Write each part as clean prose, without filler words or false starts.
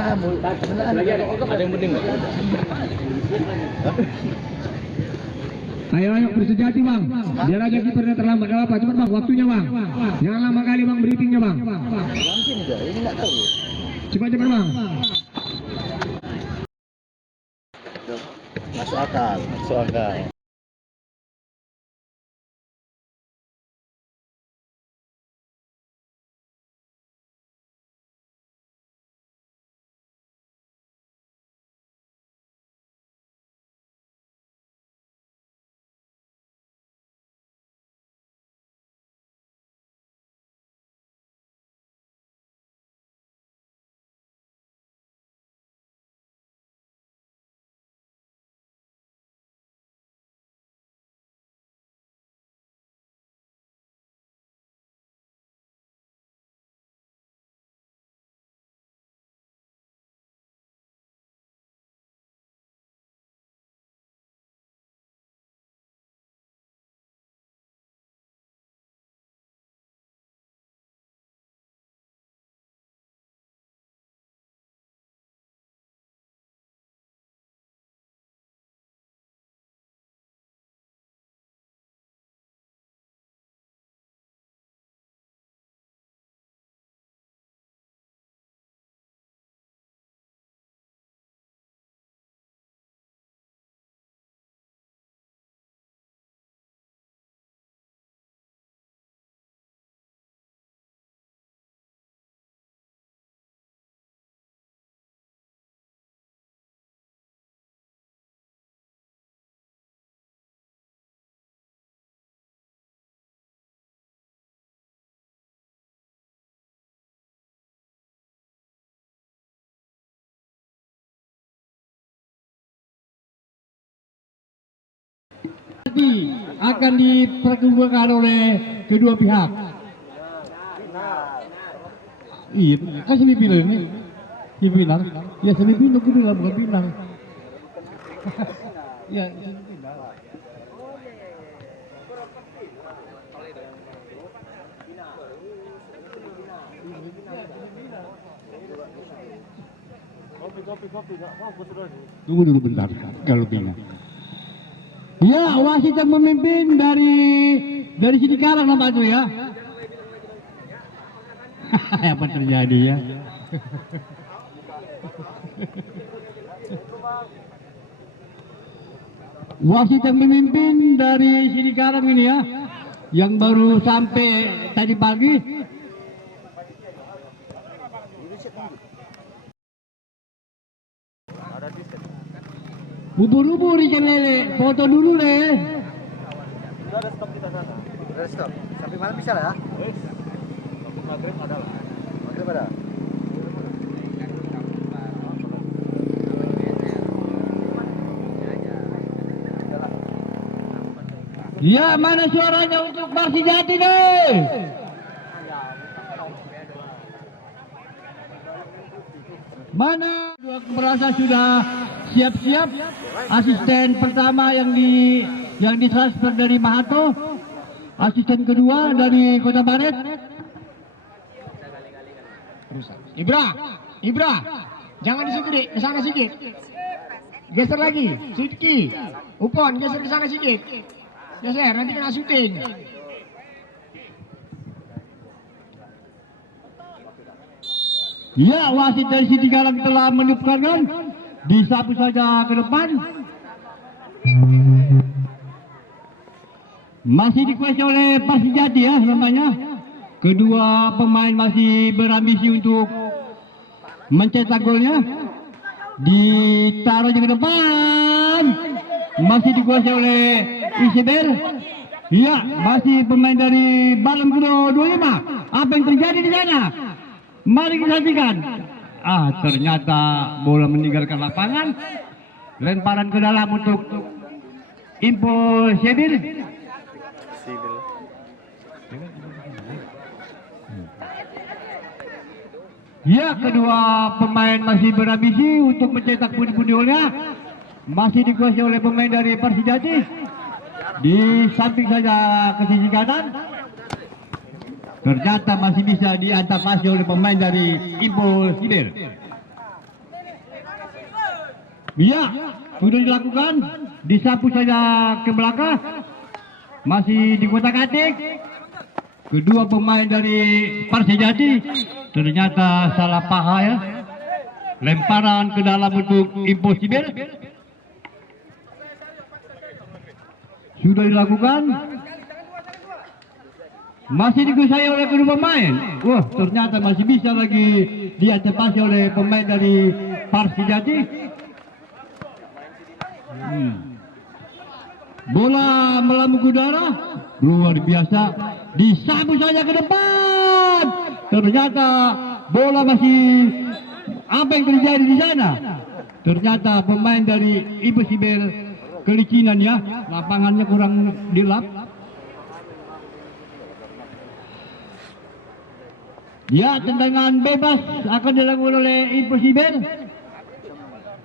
Ada yang penting nggak? Ayo bersejati bang, biar aja kipernya terlambat. Gak apa, cepat bang, waktunya bang. Jangan lama kali bang briefingnya bang. Cepat bang. Masuk akal. Akan dipertemukan oleh kedua pihak. Iya, kan semifinal ini. Semifinal. Ya semifinal itu lah, bukan final. Ya, semifinal. Kopi. Tunggu dulu bentar, kalau bingung. Ya, wasit yang memimpin dari sini Karang nama itu ya. Apa terjadi ya? Wasit yang memimpin dari sini Karang ini ya, yang baru sampai tadi pagi. Bubur-bubur ikan lele, foto dulu le. Sudah ada stok kita sana. Sudah ada stok. Sampai malam bisa lah ya? Sampai maghrib ada lah. Maghrib ada. Ya, mana suaranya untuk Persijati nih? Mana? Merasa sudah siap-siap. Asisten pertama yang ditransfer dari Mahato, asisten kedua dari Kota Barat. Ibra, jangan di situ, ke sana sedikit. Geser lagi, Sidki, Upon, geser ke sana sedikit. Geser, nanti kena syuting. Ya, wasit dari Siti Galang telah meniupkan, disapu saja ke depan. Masih dikuasai oleh Persijati ya namanya. Kedua pemain masih berambisi untuk mencetak golnya. Ditaruh ke depan. Masih dikuasai oleh Isabel. Iya, masih pemain dari Balam Kudo 25. Apa yang terjadi di sana? Mari kita saksikan. Ternyata bola meninggalkan lapangan. Lemparan ke dalam untuk Impul Syedil. Ya, kedua pemain masih berambisi untuk mencetak pundi-pundi golnya. Masih dikuasai oleh pemain dari Persijati. Di samping saja ke sisi kanan. Ternyata masih bisa diantisipasi oleh pemain dari Impul Syedil. Ya, sudah dilakukan. Disapu saja ke belakang. Masih di kotak-atik. Kedua pemain dari Persijati ternyata salah paha ya. Lemparan ke dalam untuk impossible. Sudah dilakukan. Masih dikuasai oleh kedua pemain. Wah, ternyata masih bisa lagi diantisipasi oleh pemain dari Persijati. Bola melambung udara, luar biasa. Disapu saja ke depan. Ternyata bola masih, apa yang terjadi di sana? Ternyata pemain dari Impossible kelicinan ya, lapangannya kurang dilap. Ya, tendangan bebas akan dilakukan oleh Impossible.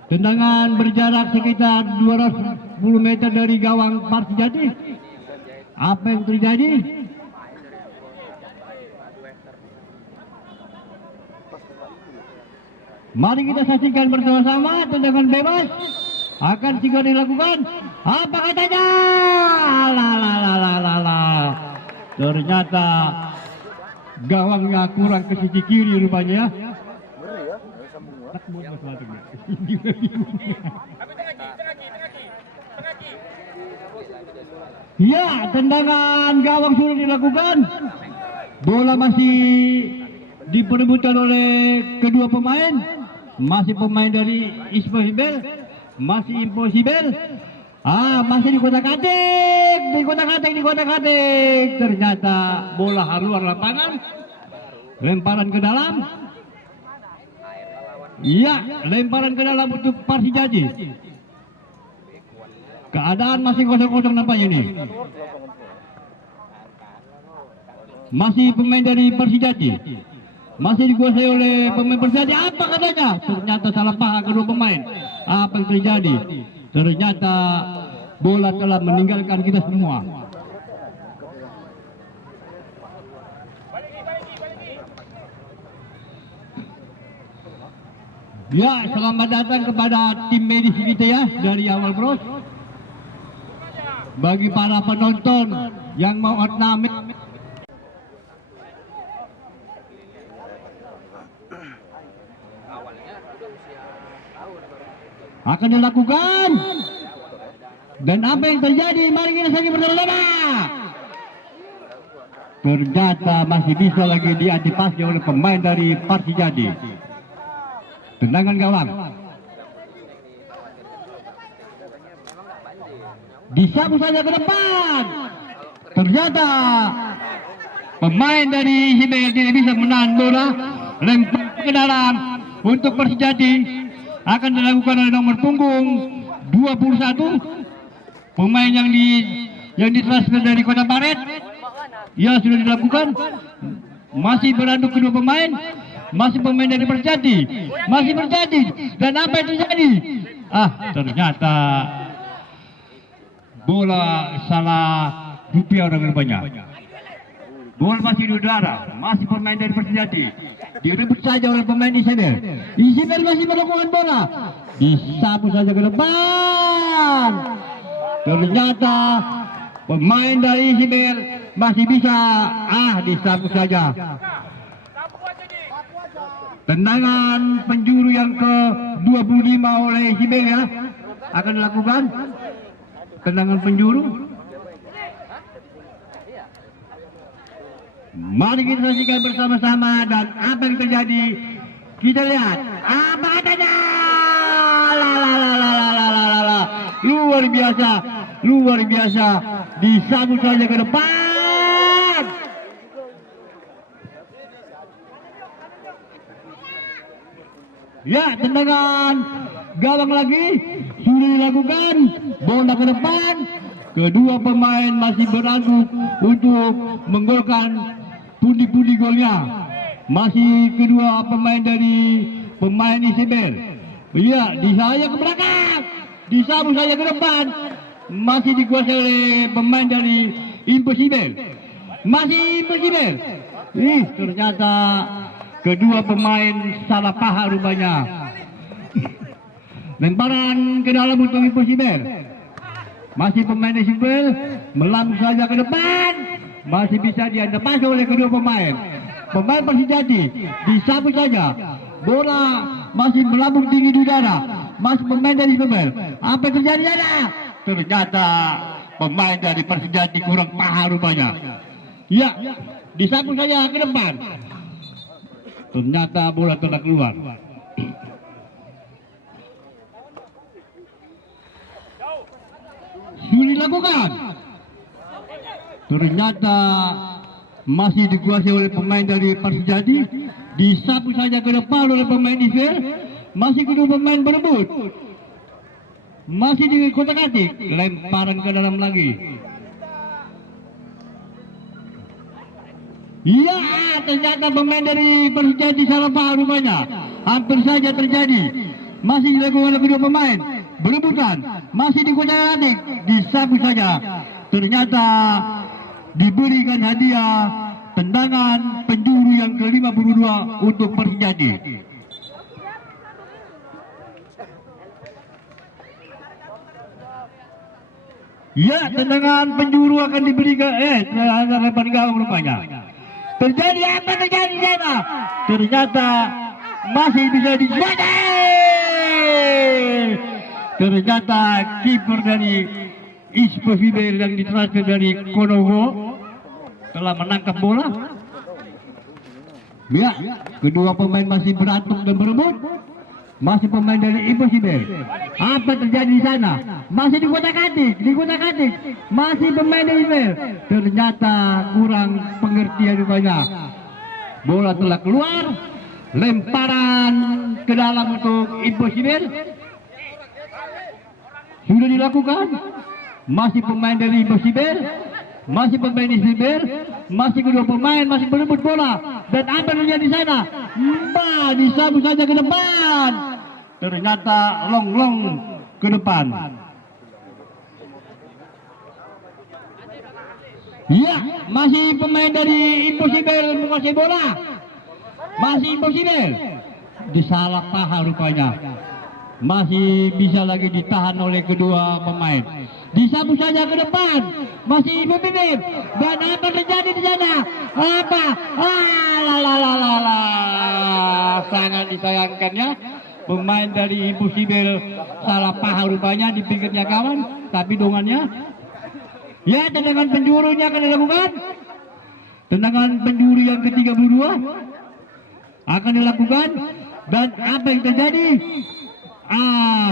Tendangan berjarak sekitar 210 meter dari gawang Persijati. Apa yang terjadi? Mari kita saksikan bersama-sama tendangan bebas akan segera dilakukan. Apa katanya? Ternyata gawangnya kurang ke sisi kiri rupanya. Ya, tendangan gawang sudah dilakukan. Bola masih diperebutkan oleh kedua pemain. Masih pemain dari Impossible. Masih Impossible. Masih di kotak-atik. Ternyata bola luar lapangan. Lemparan ke dalam. Iya, lemparan ke dalam untuk Persijati. Keadaan masih kosong-kosong nampaknya ini. Masih pemain dari Persijati. Masih dikuasai oleh pemain Persijati. Apa katanya? Ternyata salah paham kedua pemain. Apa yang terjadi? Ternyata bola telah meninggalkan kita semua. Ya, selamat datang kepada tim medis kita ya dari awal bros. Bagi para penonton yang mau ornamen akan dilakukan. Dan apa yang terjadi? Mari kita saksikan bersama-sama. Ternyata masih bisa lagi diantisipasi oleh pemain dari Persijati. Tendangan gawang. Disapu saja ke depan. Ternyata pemain dari Impossible tidak bisa menahan bola. Lempar ke dalam untuk Persijati. Akan dilakukan oleh nomor punggung 21. Pemain yang ditransfer dari Kota Baret. Ya, sudah dilakukan. Masih beradu kedua pemain. Masih pemain dari Persijati. Masih Persijati. Dan apa yang terjadi? Ternyata bola salah rupiah orang banyak. Bola masih di udara. Masih pemain dari Persijati. Direbut saja oleh pemain Impossible. Impossible masih melakukan bola. Disapu saja ke depan. Ternyata pemain dari Impossible masih bisa. Disapu saja. Tendangan penjuru yang ke-25 oleh Impossible ya akan dilakukan. Tendangan penjuru. Mari kita saksikan bersama-sama dan apa yang terjadi kita lihat. Apa katanya? Luar biasa. Disambut saja ke depan. Ya, tendangan gawang lagi sudah dilakukan. Bola ke depan. Kedua pemain masih beradu untuk menggolkan pundi-pundi golnya. Masih kedua pemain dari pemain Impossible. Iya, disayang ke belakang. Disapu saja ke depan. Masih dikuasai oleh pemain dari Impossible. Masih Impossible. Ternyata kedua pemain salah paham rupanya. Lemparan ke dalam untuk impossible. Masih pemain Isibel melambung saja ke depan. Masih bisa diantar oleh kedua pemain. Pemain Persijati disapu saja. Bola masih melambung tinggi di udara. Masih pemain dari Isibel. Apa yang terjadi ada? Ternyata pemain dari Persijati kurang paham rupanya. Ya, disapu saja ke depan. Ternyata bola telah keluar. Sudah dilakukan. Ternyata masih dikuasai oleh pemain dari Persijati. Disapu saja ke depan oleh pemain Isibel. Masih kedua pemain berebut. Masih di kotak-atik. Lemparan ke dalam lagi. Ya, ternyata pemain dari Persijati salah paham rupanya. Hampir saja terjadi. Masih dilakukan oleh kedua pemain. Berebutan. Masih di kotak-atik. Disapu saja. Ternyata diberikan hadiah tendangan penjuru yang ke-52 untuk Persijati. Ya, tendangan penjuru akan diberikan tendangan lempar gawang rupanya. Terjadi apa terjadi di sana? Ternyata masih bisa diselesaikan. Ternyata kiper dari Ispossible yang ditransfer dari Konovo telah menangkap bola. Ya, kedua pemain masih berantem dan berebut. Masih pemain dari Impossible. Apa terjadi di sana? Masih di kotak-atik, masih pemain dari Impossible. Ternyata kurang pengertian rupanya. Bola telah keluar. Lemparan ke dalam untuk Impossible. Sudah dilakukan. Masih pemain dari Impossible. Masih pemain Isibel, masih kedua pemain masih berebut bola. Dan apa yang terjadi di sana? Disabu saja ke depan. Ternyata long ke depan. Ya, masih pemain dari Impossible menguasai bola. Masih Impossible. Disalah paham rupanya. Masih bisa lagi ditahan oleh kedua pemain. Disapu saja ke depan. Masih Impossible. Dan apa terjadi di sana? Apa? Sangat disayangkan ya. Pemain dari Impossible salah paham rupanya di pinggirnya kawan. Tapi dongannya. Ya, tendangan penjurunya akan dilakukan. Tendangan penjuru yang ke-32 akan dilakukan. Dan apa yang terjadi?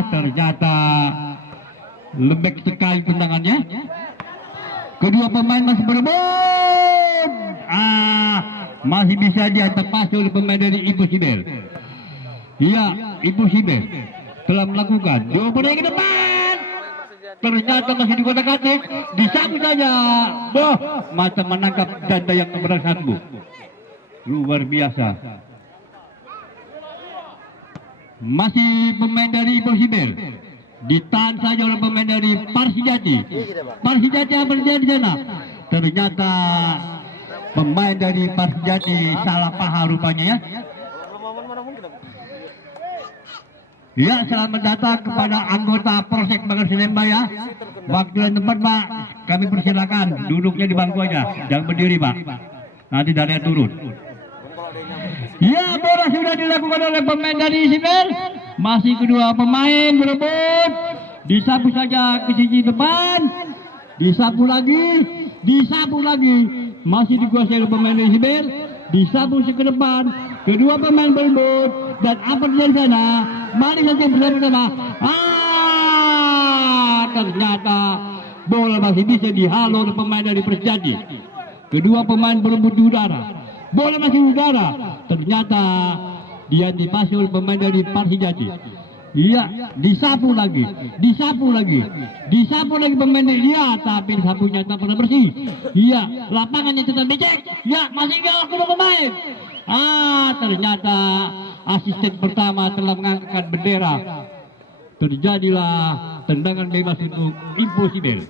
Ternyata lembek sekali tendangannya. Kedua pemain masih berebut. Masih bisa diantisipasi oleh pemain dari Impossible. Iya, Impossible telah melakukan jawaban ke depan. Ternyata masih di kotak-atik. Disapu saja. Macam menangkap ganda yang keberhasilan. Luar biasa. Masih pemain dari Impossible. Ditahan saja oleh pemain dari Persijati. Persijati apa terjadi di sana? Ternyata pemain dari Persijati salah paham rupanya ya. Ya, selamat datang kepada anggota Polsek Bangar Selemba ya. Waktu dan tempat Pak, kami persilakan duduknya di bangku aja, jangan berdiri Pak. Nanti dari turun. Ya, bola sudah dilakukan oleh pemain dari Isibel. Masih kedua pemain berebut. Disapu saja ke sisi depan. Disapu lagi. Masih dikuasai oleh pemain dari Isibel. Disapu ke depan. Kedua pemain berebut. Dan apa terjadi di sana? Mari saja bersama-sama. Ternyata bola masih bisa dihalau oleh pemain dari Persijati. Kedua pemain berebut di udara. Bola masih di udara. Ternyata dia dipasang oleh pemain dari Persijati. Iya, disapu lagi pemain dia, tapi sapunya tak pernah bersih. Iya, lapangannya tetap dicek. Ya, masih gawang kedua pemain. Ternyata asisten pertama telah mengangkat bendera. Terjadilah tendangan bebas untuk Impossible.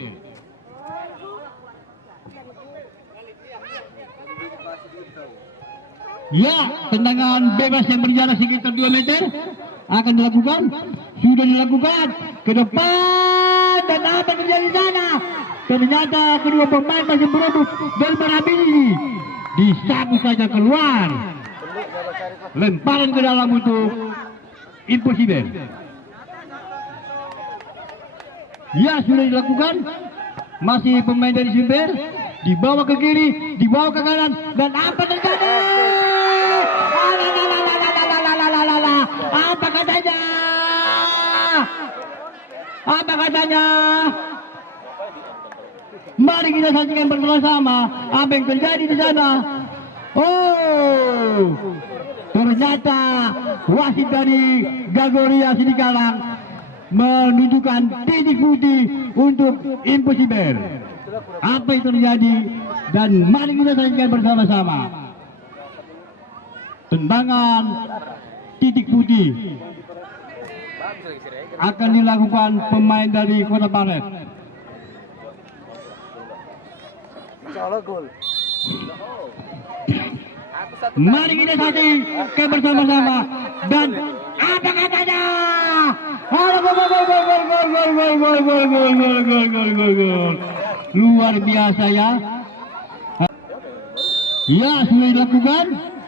Ya, tendangan bebas yang berjarak sekitar 2 meter akan dilakukan. sudah dilakukan ke depan dan apa yang terjadi di sana? Ternyata kedua pemain masih berebut dan berhabisi. Disapu saja keluar. Lemparan ke dalam untuk Impossible. Ya, sudah dilakukan. Masih pemain dari Super. Dibawa ke kiri, dibawa ke kanan, dan apa terjadi? Apa katanya? Apa katanya? Mari kita saksikan bersama-sama apa yang terjadi di sana. Oh, ternyata wasit dari Gagoria Sidikalang menunjukkan titik putih untuk Impossible. Apa yang terjadi? Dan mari kita saksikan bersama-sama. Tendangan titik putih akan dilakukan pemain dari Kota Barat. Mari kita saksikan bersama-sama. Dan apa katanya? Gol. Luar biasa ya. Ya, sudah dilakukan.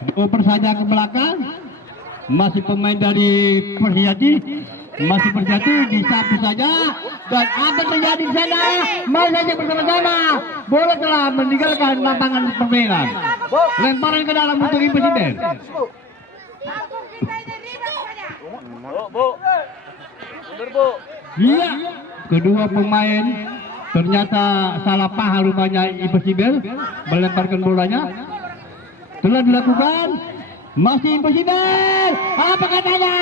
Dioper saja ke belakang. Masih pemain dari Persijati. Masih Persijati, disapu saja. Dan apa terjadi di sana? Mari saja bersama-sama. Bola telah meninggalkan lapangan permainan. Lemparan ke dalam untuk Impossible. Iya, kedua pemain ternyata salah paham rupanya. Impossible melemparkan bolanya. Telah dilakukan. Masih Impossible. Apa katanya?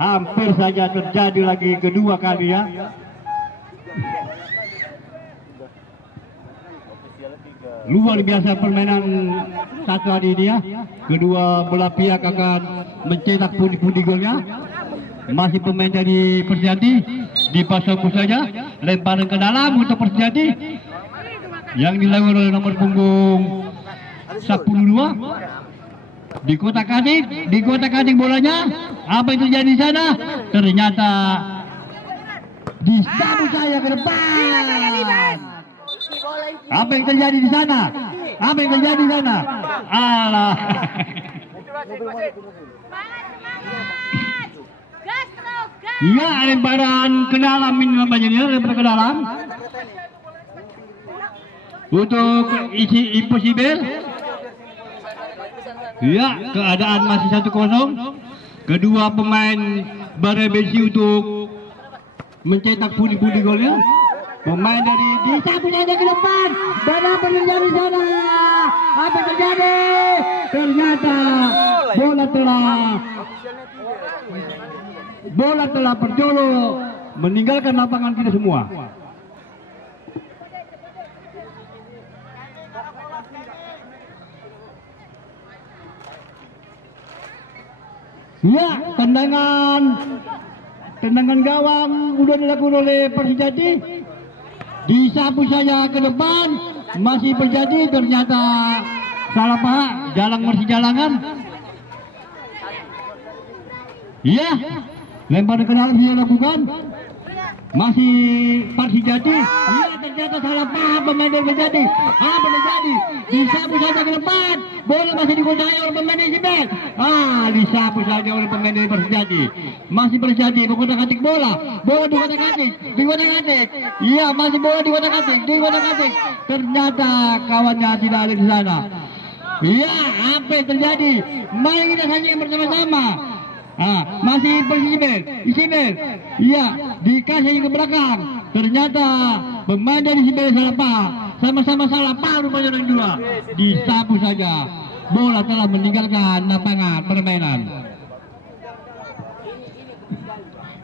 Hampir saja terjadi lagi kedua kali ya. Luar biasa permainan satu hari ini ya. Kedua belah pihak akan mencetak pundi-pundi golnya. Masih pemain dari Persijati dipasang saja. Lemparan ke dalam untuk Persijati yang dilakukan oleh nomor punggung 12 di Kota Kating bolanya. Apa yang terjadi di sana? Ternyata disapu saya ke depan. Apa yang terjadi di sana? Apa yang terjadi di sana? Alah. Ya, lemparan ke dalam ini namanya, lemparan ke dalam. Untuk isi Impossible. Ya, keadaan masih 1-0. Kedua pemain berebesi untuk mencetak pundi-pundi golnya. Pemain dari disapu saja ke depan. Dan apa yang terjadi di sana? Apa yang terjadi? Ternyata bola telah berjolok meninggalkan lapangan kita semua. Ya, tendangan gawang sudah dilakukan oleh Persijati. Disapu saja ke depan. Masih Persijati, ternyata salah paham. Jalang masih jalangan. Ya, lempar ke dalam dia lakukan. Masih Persijati. Ya, ternyata salah paham pemain dari Persijati. Apa terjadi? Disapu saja ke depan. Bola masih dikuasai oleh pemain dari Sibel. Disapu saja oleh pemain dari Persijati. Masih Persijati mengotak-atik bola. Bola dikotak-atik. Iya, masih bola dikotak-atik. Ternyata kawannya tidak ada di sana. Iya, apa yang terjadi? Mari kita saksikan bersama-sama. Masih Persijati. Iya, dikasih ke belakang. Ternyata pemain dari Sibel salah paham. Sama-sama salah paham rupanya orang dua. Disapu saja. Bola telah meninggalkan lapangan permainan.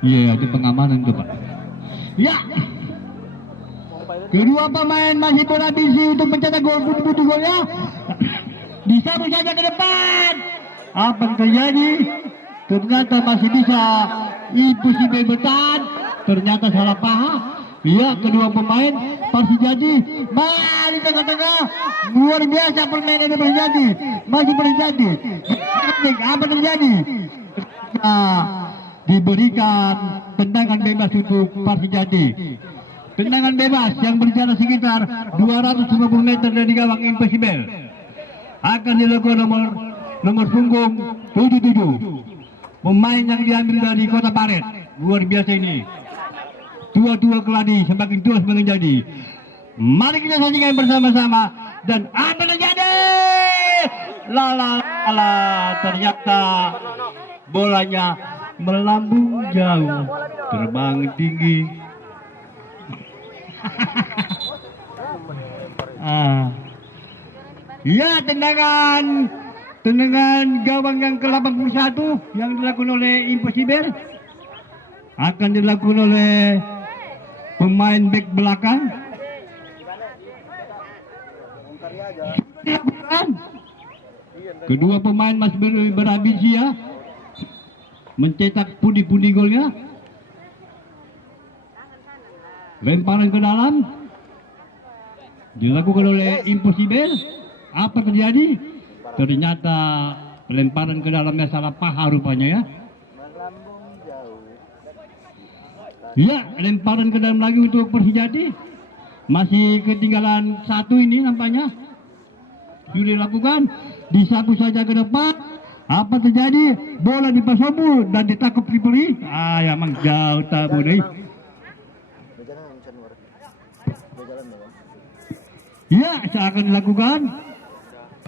Iya, itu pengamanan itu, Pak. Ya. Kedua pemain masih berambisi untuk mencetak gol putih golnya. Disapu saja ke depan. Apa yang terjadi? Ternyata masih bisa Impossible bertahan. Ternyata salah paham. Ya, kedua pemain Persijati. Mari di tengah-tengah. Luar biasa permainan yang terjadi. Masih terjadi. Apa terjadi? Diberikan tendangan bebas untuk Persijati. Tendangan bebas yang berjarak sekitar 250 meter dari gawang Impossible. Akan dilakukan nomor punggung 77. Pemain yang diambil dari Kota Paret. Luar biasa ini. Tua-tua keladi semakin tua semakin jadi. Mari kita saksikan bersama-sama. Dan apa terjadi? Lala, ternyata bolanya melambung jauh, terbang tinggi. Ya, tendangan gawang yang ke-81 yang dilakukan oleh Impossible akan dilakukan oleh pemain back belakang. Kedua pemain masih berambisi ya, mencetak pundi-pundi golnya. Lemparan ke dalam dilakukan oleh Impossible. Apa terjadi? Ternyata lemparan ke dalamnya salah paha rupanya ya. Ya, lemparan ke dalam lagi untuk Persijati. Masih ketinggalan satu ini nampaknya. Sudah dilakukan, disapu saja ke depan. Apa terjadi? Bola dipasobu dan ditangkap Tripoli. Ya emang jauh tabu nih. Ya, seakan dilakukan.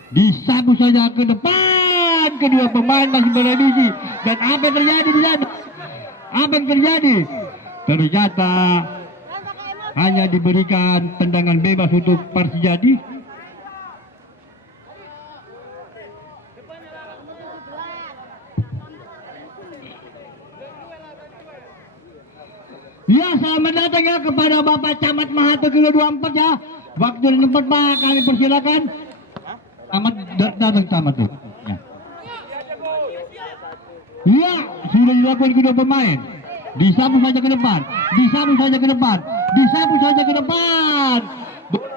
Disapu saja ke depan. Kedua pemain masih berambisi. Dan apa yang terjadi di sana? Apa yang terjadi? Ternyata hanya diberikan tendangan bebas untuk Persijati. Ya, selamat datang ya kepada Bapak Camat Mahato Kilo 24 ya. Waktu dan tempat Pak kami persilakan. Camat datang Camat tuh. Ya, sudah dilakukan kedua pemain. Disapu saja ke depan, disapu saja ke depan, disapu saja ke depan.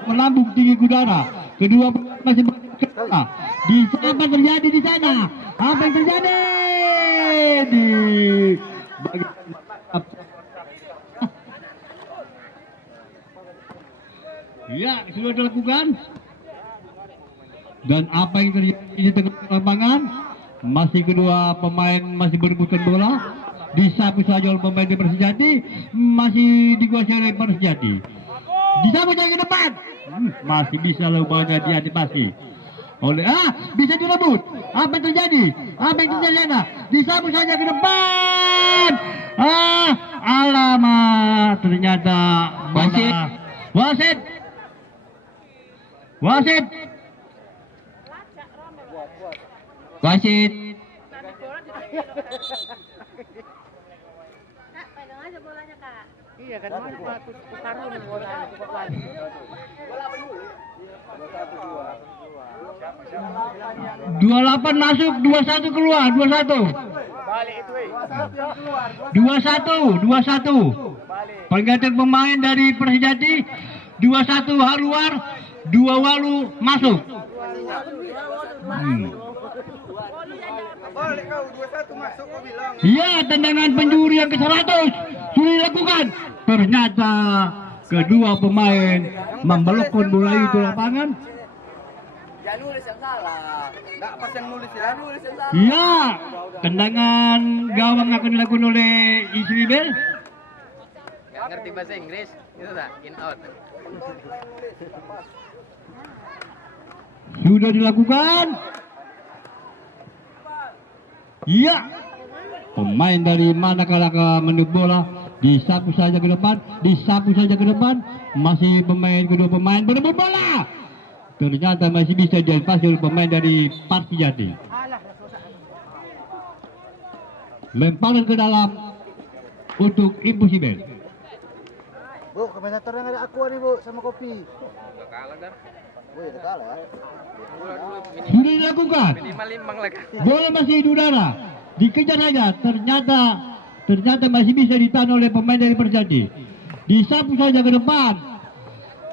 Melambung tinggi ke udara. Kedua masih berkata. Apa terjadi di sana? Apa yang terjadi? Di bagian ya, sudah dilakukan. Dan apa yang terjadi di tengah lapangan? Masih kedua pemain masih berebutan bola. Disapu saja oleh pemain di Persijati. Masih dikuasai oleh Persijati. Disapu saja ke depan. Masih bisa lubangnya diantisipasi oleh bisa direbut. Apa yang terjadi? Apa yang terjadi sana? Disapu saja ke depan. Alamat ternyata wasit. Pegang aja bolanya, Kak. Iya kan, taruh bola. 28 masuk, 21 keluar, 21. Balik itu, 21. Pergantian pemain dari Persijati. 21 Haluar, 2 Walu masuk. Balik kau 21 masuk kau bilang. Ya, tendangan penjuri yang ke-100 sudah dilakukan. Ternyata kedua pemain membelokkan bola itu lapangan. Ya nulis yang salah. Enggak pas yang nulis ya. Nulis yang salah. Ya, tendangan gawang akan dilakukan oleh Isribel. Nggak ngerti bahasa Inggris, itu tak in out. Sudah dilakukan. Iya. Pemain dari manakala menuk bola disapu saja ke depan, Masih kedua pemain berebut bola. Ternyata masih bisa diantisipasi oleh pemain dari Persijati. Lemparan ke dalam untuk Impossible. Bu, komentatornya ada aqua nih, Bu, sama kopi. Udah kalah kan? Bu, ya udah kalah ya. Sudah dilakukan. Minimal 5 lagi. Bola masih di udara. Dikejar saja. Ternyata masih bisa ditahan oleh pemain dari Persijati. Disapu saja ke depan.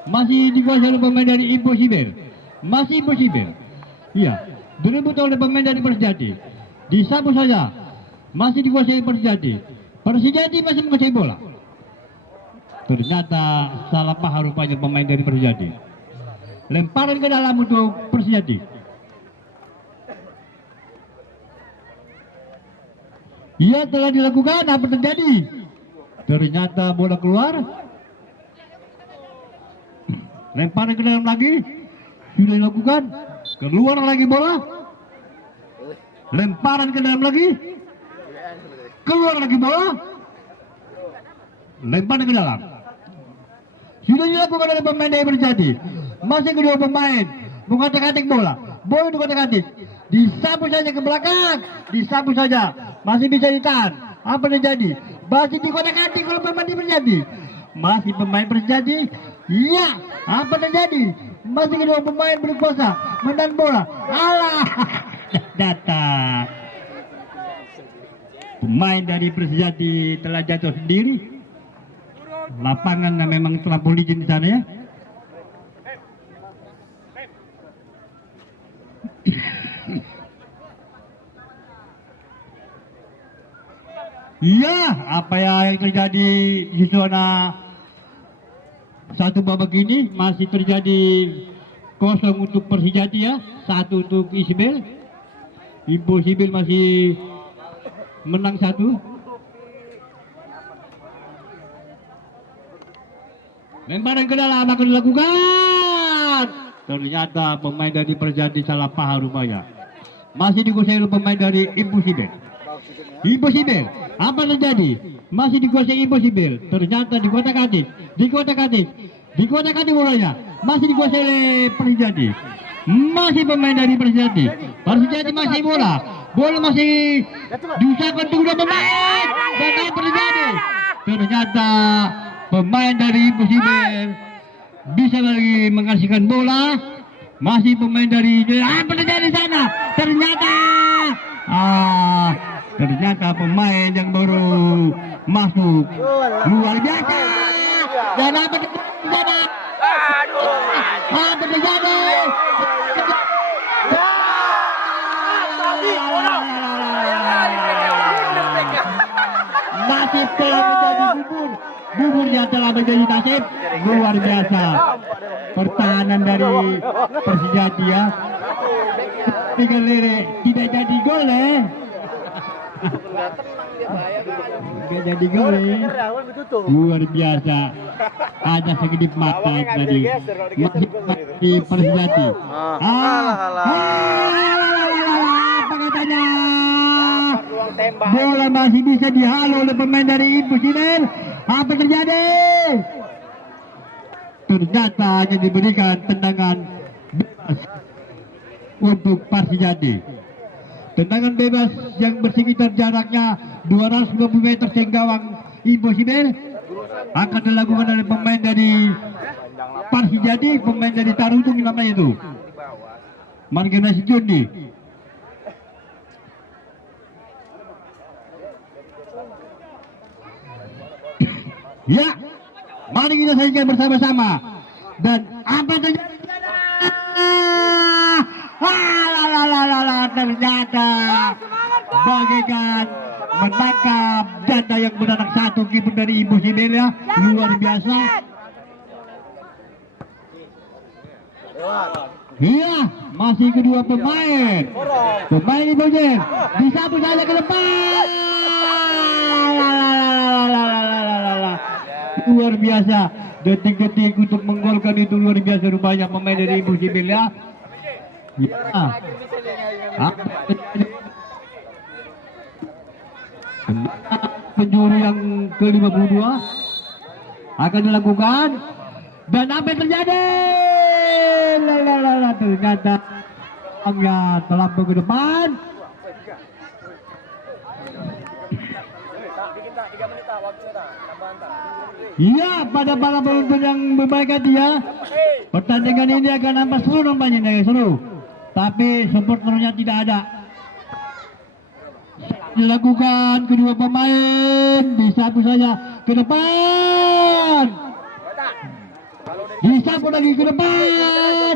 masih dikuasai oleh pemain dari Impossible. Masih Impossible. Iya, direbut oleh pemain dari Persijati. Disapu saja. Masih dikuasai Persijati. Persijati masih menguasai bola. Ternyata salah paham rupanya pemain dari Persijati. Lemparan ke dalam untuk Persijati. Ia telah dilakukan, apa terjadi? Ternyata bola keluar. Lemparan ke dalam lagi. Sudah dilakukan. Keluar lagi bola. Lemparan ke dalam lagi. Keluar lagi bola. Lemparan ke dalam. Sudah dilakukan oleh pemain dari Persijati. Masih kedua pemain mengotak-atik bola. Bola dikotak-atik. Disapu saja ke belakang. Disapu saja. Masih bisa ditahan. Apa terjadi? Masih dikotak-atik oleh pemain dari Persijati. Masih pemain Persijati. Iya. Apa terjadi? Masih kedua pemain berkuasa menahan bola. Alah. Datang. Pemain dari Persijati telah jatuh sendiri. Lapangan memang terlampau licin di sana ya. Iya, apa yang terjadi di zona satu babak ini masih terjadi kosong untuk Persijati ya, satu untuk Isbel. Impossible masih menang satu. Lemparan ke dalam akan dilakukan. Ternyata pemain dari Persijati salah paham rupanya. Masih dikuasai oleh pemain dari Impossible. Impossible. Apa terjadi? Masih dikuasai Impossible. Ternyata dikotak-atik. Dikotak-atik bolanya. Masih dikuasai oleh Persijati. Masih pemain dari Persijati. Persijati masih bola. Bola masih diusahakan untuk dua pemain. Dan apa terjadi? Ternyata pemain dari Impossible bisa lagi mengasihkan bola. Masih pemain dari apa terjadi di sana? Ternyata pemain yang baru masuk luar biasa. Dan apa terjadi di sana? Apa terjadi? Nasib telah menjadi bubur. Buburnya telah menjadi nasib. Luar biasa. Pertahanan dari Persijati ya. Tiga lere tidak jadi gol ya. Tidak jadi gol ya. Luar biasa. Ada sekedip mata tadi. Masih Persijati. Apa katanya? Bola masih bisa dihalau oleh pemain dari Impossible. Apa terjadi? Ternyata hanya diberikan tendangan bebas untuk Persijati. Tendangan bebas yang bersekitar jaraknya 250 meter sehingga Impossible akan dilakukan oleh pemain dari Persijati, pemain dari Tarutung namanya itu, Marginasi Jundi. Ya, mari kita saksikan bersama-sama. Dan apa terjadi? Ternyata bagaikan menangkap janda yang beranak satu kiper dari Impossible ya. Luar biasa. Iya, masih kedua pemain. Pemain Impossible disapu saja ke depan. Luar biasa, detik-detik untuk menggolkan itu luar biasa rupanya pemain dari Impossible ya. Penjuru yang ke-52 akan dilakukan. Dan apa yang terjadi? Ternyata terlampau ke depan. Iya, pada para penonton yang berbaik hati ya. Pertandingan ini akan nampak seru nampaknya nih, seru. Tapi supporternya tidak ada. Dilakukan kedua pemain, disapu saja ke depan. Disapu lagi ke depan.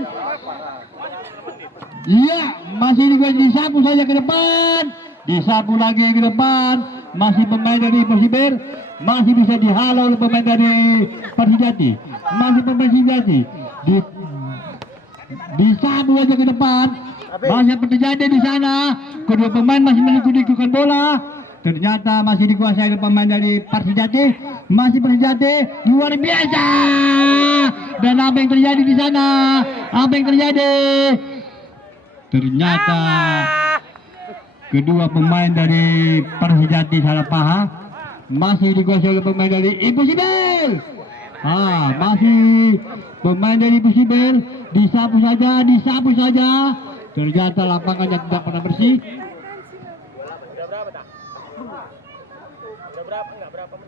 Iya, masih disapu saja ke depan. Disapu lagi ke depan. Masih pemain dari Persibir. Masih bisa dihalau oleh pemain dari Persijati. Masih pemain Persijati. Disapu aja ke depan. Masih apa terjadi di sana? Kedua pemain masih menikung bola. Ternyata masih dikuasai oleh pemain dari Persijati. Masih Persijati luar biasa. Dan apa yang terjadi di sana? Apa yang terjadi? Ternyata kedua pemain dari Persijati salah paha. Masih dikuasai oleh pemain dari Persibir. Masih pemain dari Persibir. Disapu saja. Ternyata lapangannya tidak pernah bersih.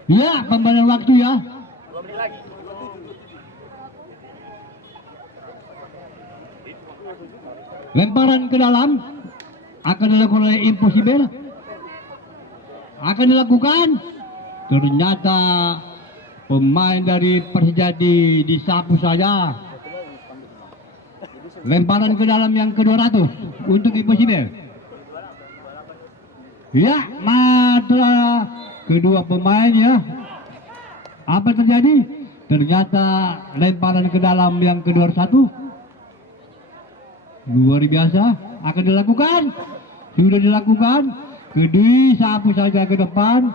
Ya, pembalian waktu ya. Lemparan ke dalam akan dilakukan oleh Persibir. Akan dilakukan. Ternyata pemain dari Persijati disapu saja. Lemparan ke dalam yang ke-200 untuk Persibir. Ya, matra kedua pemain ya. Apa terjadi? Ternyata lemparan ke dalam yang ke-201. Luar biasa. Akan dilakukan. Sudah dilakukan. Disapu saja ke depan.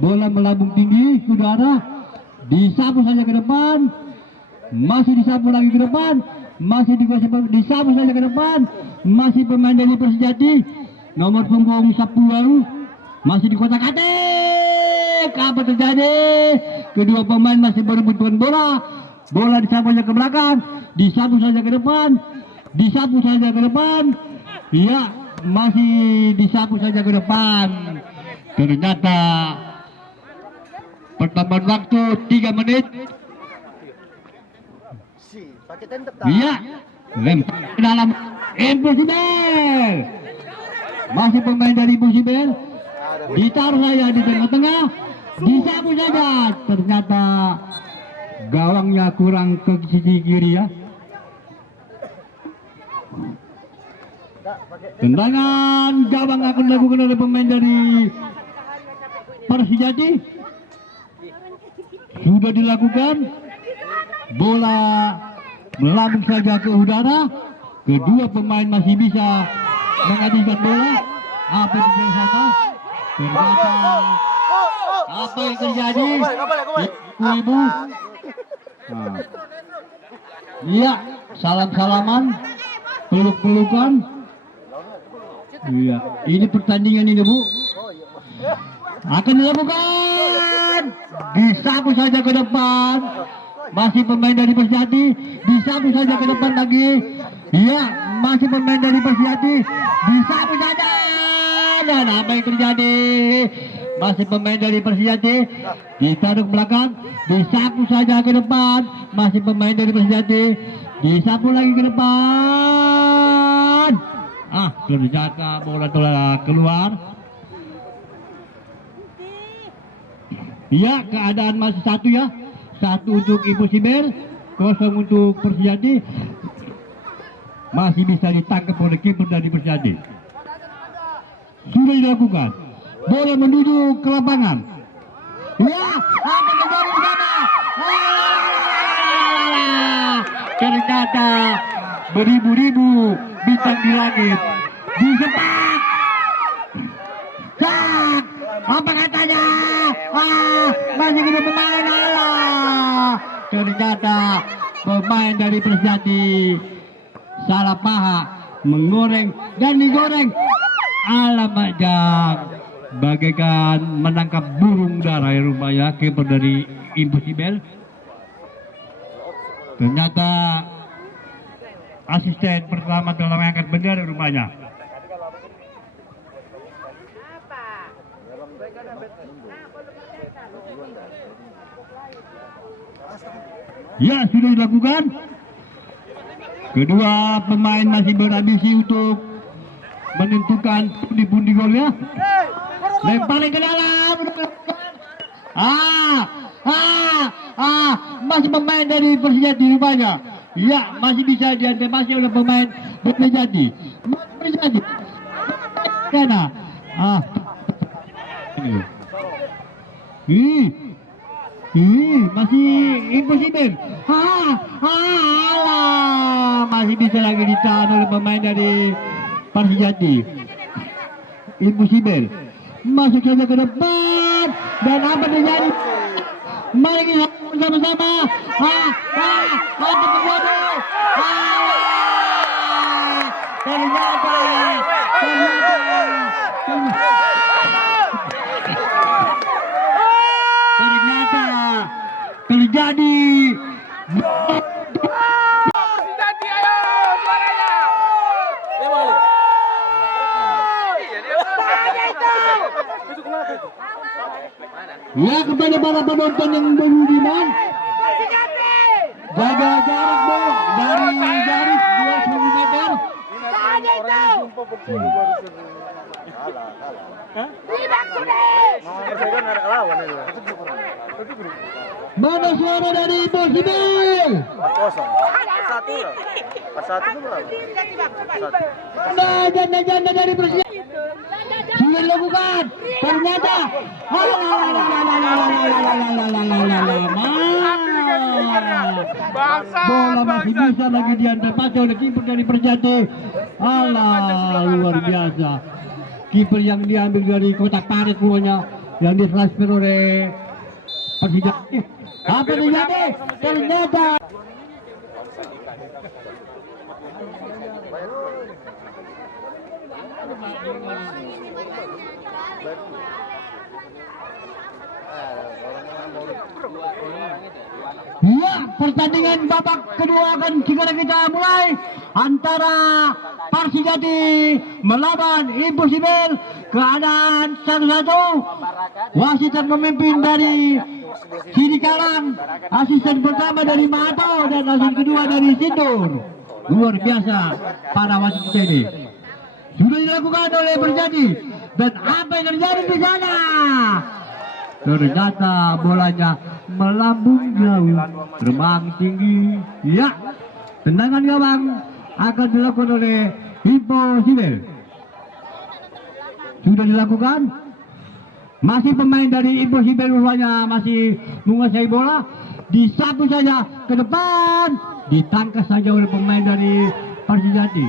Bola melambung tinggi ke udara. Disapu saja ke depan. Masih disapu lagi ke depan. Masih disapu saja ke depan. Masih pemain dari Persijati. Nomor punggung 10 masih di kotak-atik. Apa terjadi? Kedua pemain masih berebut bola. Bola disapu saja ke belakang. Disapu saja ke depan. Disapu saja ke depan. Iya, masih disapu saja ke depan. Ternyata pertambahan waktu 3 menit. Iya, lempar ke dalam Persibir. Masih pemain dari Persibir. Ditaruh saja di tengah-tengah. Disapu saja. Ternyata gawangnya kurang ke sisi kiri ya. Tendangan gawang akan dilakukan oleh pemain dari Persijati. Sudah dilakukan. Bola melambung saja ke udara. Kedua pemain masih bisa mengajukan bola. Apa yang terjadi sana? Ternyata apa yang terjadi? Ibu. Iya, salam-salaman, peluk-pelukan. Iya, ini pertandingan ini Bu. Akan dilakukan. Disapu saja ke depan. Masih pemain dari Persijati. Disapu saja ke depan lagi. Iya, masih pemain dari Persijati. Disapu saja. Dan apa yang terjadi? Masih pemain dari Persijati. Ditaruh ke belakang. Disapu saja ke depan. Masih pemain dari Persijati. Disapu lagi ke depan. Ternyata bola telah keluar. Iya, keadaan masih 1 ya. 1 untuk Persibir, 0 untuk Persijati. Masih bisa ditangkap oleh kiper dari Persijati. Sudah dilakukan. Bola menuju ke lapangan. Ya, apa yang terjadi di sana? Ternyata beribu-ribu bintang di langit disepak. Apa katanya? Masih kita pemain. Ternyata pemain dari Persijati salah paha, menggoreng dan digoreng. Alamak jang, bagaikan menangkap burung dara ya rupanya kiper dari Persibir. Ternyata asisten pertama telah mengangkat bendera rupanya. Ya, sudah dilakukan. Kedua pemain masih berambisi untuk menentukan pundi-pundi golnya. Lempar ke dalam. Masih pemain dari Persijati rupanya. Ya, masih bisa diantisipasi oleh pemain Persijati. Persijati. Karena masih impossible. Masih bisa lagi ditahan oleh pemain dari Persijati. Impossible. Masuk saja ke depan dan apa terjadi? Mari kita bersama-sama. Apa terjadi? Ternyata terjadi. Persijati, ayo suaranya. Ya, kepada para penonton yang budiman, jaga jarak dong dari garis 20 meter. Mana suara dari Impossible? Janda dari Persijati sudah dilakukan. Ternyata bola masih bisa lagi diantisipasi oleh kiper dari Persijati. Luar biasa. Kiper yang diambil dari kotak parit semuanya yang ditransfer oleh Persijati. Apa terjadi? Ternyata ya, pertandingan babak kedua akan segera kita mulai antara Persijati melawan Impossible. Keadaan 1-1. Wasit yang memimpin dari Sidi Karang, asisten pertama dari Mato dan asisten kedua dari Sindur. Luar biasa para wasit ini. Sudah dilakukan oleh Persijati dan apa yang terjadi di sana? Ternyata bolanya melambung jauh, terbang tinggi. Ya, tendangan gawang akan dilakukan oleh Impossible. Sudah dilakukan. Masih pemain dari Impossible rupanya masih menguasai bola. Disapu saja ke depan, ditangkap saja oleh pemain dari Persijati.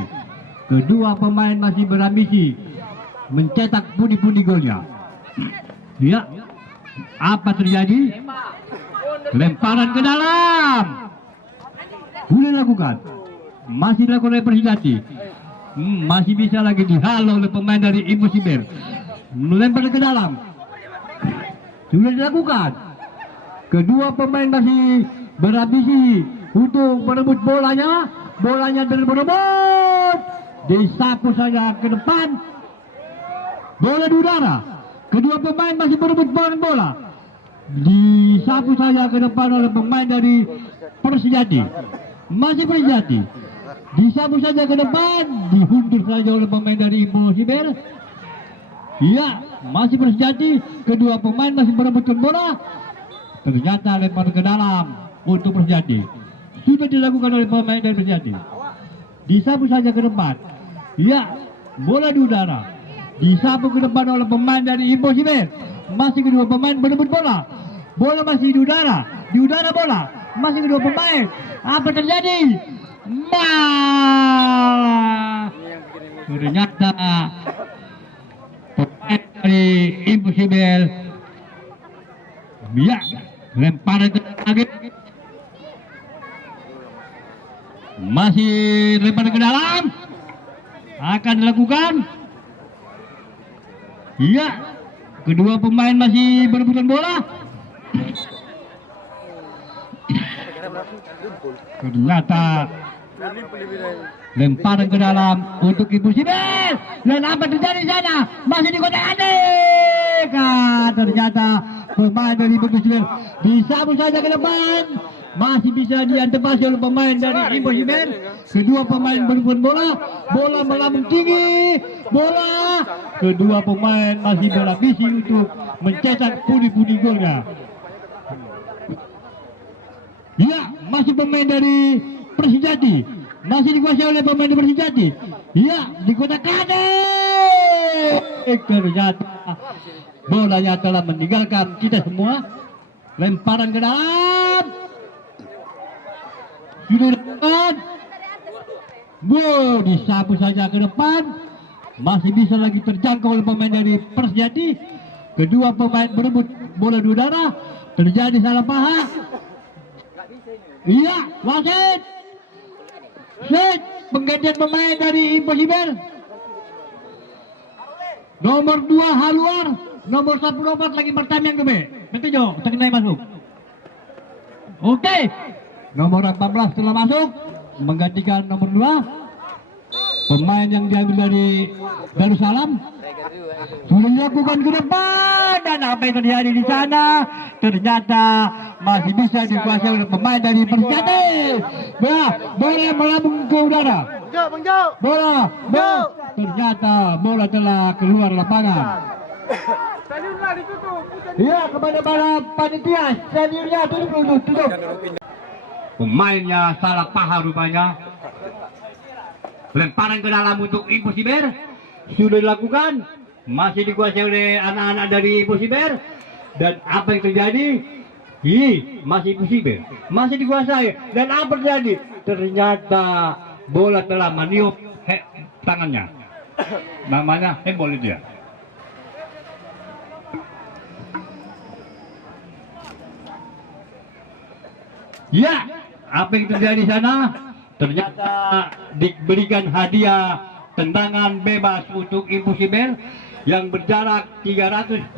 Kedua pemain masih berambisi mencetak pundi-pundi golnya. Ya, apa terjadi? Lemparan ke dalam. Boleh lakukan. Masih dilakukan oleh Persijati. Masih bisa lagi dihalau oleh pemain dari Impossible. Melempar ke dalam. Sudah dilakukan. Kedua pemain masih berambisi untuk merebut bolanya. Bolanya berebut. Disapu saja ke depan. Bola di udara. Kedua pemain masih berebut bola. Disapu saja ke depan oleh pemain dari Persijati. Masih Persijati. Disapu saja ke depan, dihuntur saja oleh pemain dari Impossible. Ya, masih Persijati. Kedua pemain masih berebutkan bola. Ternyata lempar ke dalam untuk Persijati. Sudah dilakukan oleh pemain dari Persijati. Disapu saja ke depan. Ya, bola di udara. Disapu ke depan oleh pemain dari Impossible. Masih kedua pemain berebut bola. Bola masih di udara. Di udara bola. Masih kedua pemain. Apa terjadi? Ternyata pemain dari Impossible. Ya, lemparan ke lagi. Masih lemparan ke dalam. Akan dilakukan. Iya, kedua pemain masih berebutan bola. Ternyata lemparan ke dalam untuk Impossible. Dan apa terjadi di sana? Masih di kotak adik. Ternyata pemain dari Impossible disapu saja ke depan. Masih bisa diantisipasi oleh pemain dari Impossible. Kedua pemain berebut bola. Bola melambung tinggi. Bola. Kedua pemain masih berambisi untuk mencetak pundi-pundi golnya. Ya, masih pemain dari Persijati. Masih dikuasai oleh pemain dari Persijati. Ya, dikotak-katik. Ternyata bolanya telah meninggalkan kita semua. Lemparan ke dalam. Sudah depan. Wow, disapu saja ke depan. Masih bisa lagi terjangkau oleh pemain dari Persijati. Kedua pemain berebut bola di udara. Terjadi salah paham. Iya, wasit. Set, penggantian pemain dari Impossible. Nomor 2 Haluar, nomor 14 lagi bertanding ke B. Betul jo, terkena masuk. Oke. Nomor 14 telah masuk menggantikan nomor 2. Pemain yang diambil dari Darussalam sudah dilakukan ke depan, dan apa yang terjadi di sana ternyata masih bisa dikuasai oleh pemain dari Persijati. Bola melambung ke udara. Bola, ternyata bola telah keluar lapangan. Iya, kepada para panitia, stadionnya tutup. Pemainnya salah paham rupanya. Lemparan ke dalam untuk Impossible sudah dilakukan, masih dikuasai oleh anak-anak dari Impossible. Dan apa yang terjadi? Masih Impossible, masih dikuasai. Dan apa terjadi? Ternyata bola telah meniup tangannya. Namanya handball itu ya. Ya, apa yang terjadi di sana? Ternyata diberikan hadiah tendangan bebas untuk Impossible yang berjarak 322